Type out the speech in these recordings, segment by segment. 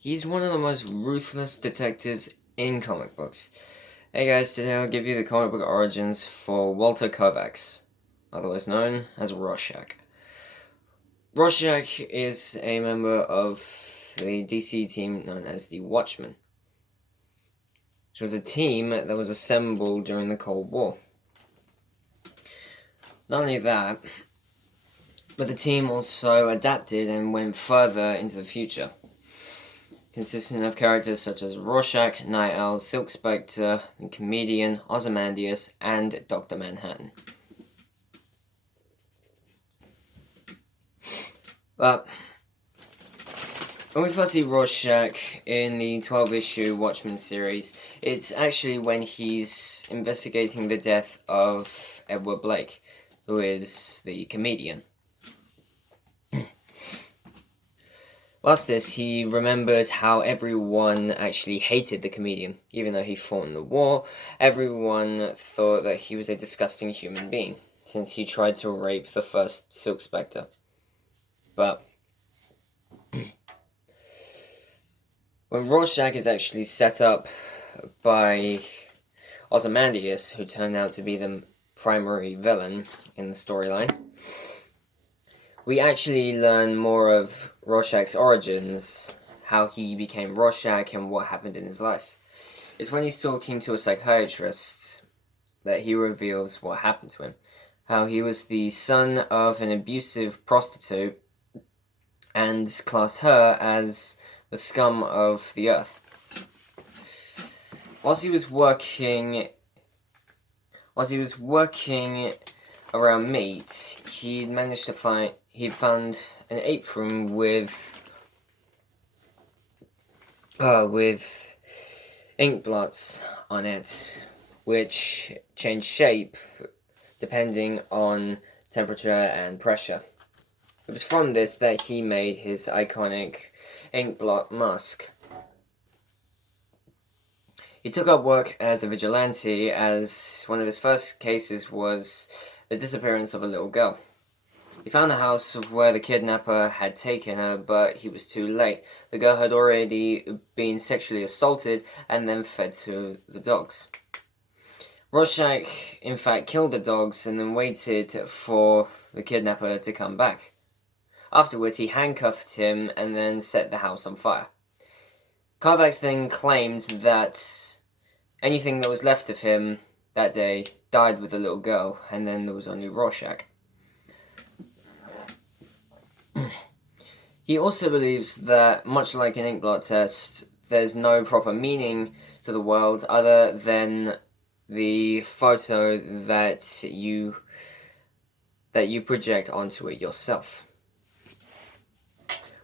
He's one of the most ruthless detectives in comic books. Hey guys, today I'll give you the comic book origins for Walter Kovacs, otherwise known as Rorschach. Rorschach is a member of the DC team known as the Watchmen, which was a team that was assembled during the Cold War. Not only that, but the team also adapted and went further into the future, consisting of characters such as Rorschach, Night Owl, Silk Spectre, the Comedian, Ozymandias, and Dr. Manhattan. But when we first see Rorschach in the 12-issue Watchmen series, it's actually when he's investigating the death of Edward Blake, who is the Comedian. Whilst this, he remembered how everyone actually hated the Comedian. Even though he fought in the war, everyone thought that he was a disgusting human being, since he tried to rape the first Silk Spectre. But when Rorschach is actually set up by Ozymandias, who turned out to be the primary villain in the storyline, we actually learn more of Rorschach's origins, how he became Rorschach and what happened in his life. It's when he's talking to a psychiatrist that he reveals what happened to him. How he was the son of an abusive prostitute and classed her as the scum of the earth. Whilst he was working around meat, he found an apron with ink blots on it, which changed shape depending on temperature and pressure. It was from this that he made his iconic ink blot mask. He took up work as a vigilante, as one of his first cases was the disappearance of a little girl. He found the house of where the kidnapper had taken her, but he was too late. The girl had already been sexually assaulted and then fed to the dogs. Rorschach, in fact, killed the dogs and then waited for the kidnapper to come back. Afterwards, he handcuffed him and then set the house on fire. Kovacs then claimed that anything that was left of him that day died with the little girl, and then there was only Rorschach. He also believes that, much like an inkblot test, there's no proper meaning to the world other than the photo that you project onto it yourself.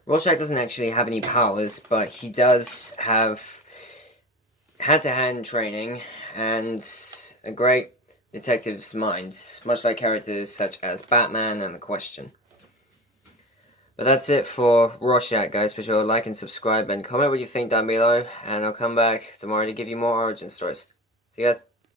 Rorschach doesn't actually have any powers, but he does have hand-to-hand training and a great detective's mind, much like characters such as Batman and The Question. But that's it for Rorschach, guys. Be sure to like and subscribe and comment what you think down below, and I'll come back tomorrow to give you more origin stories. See you guys.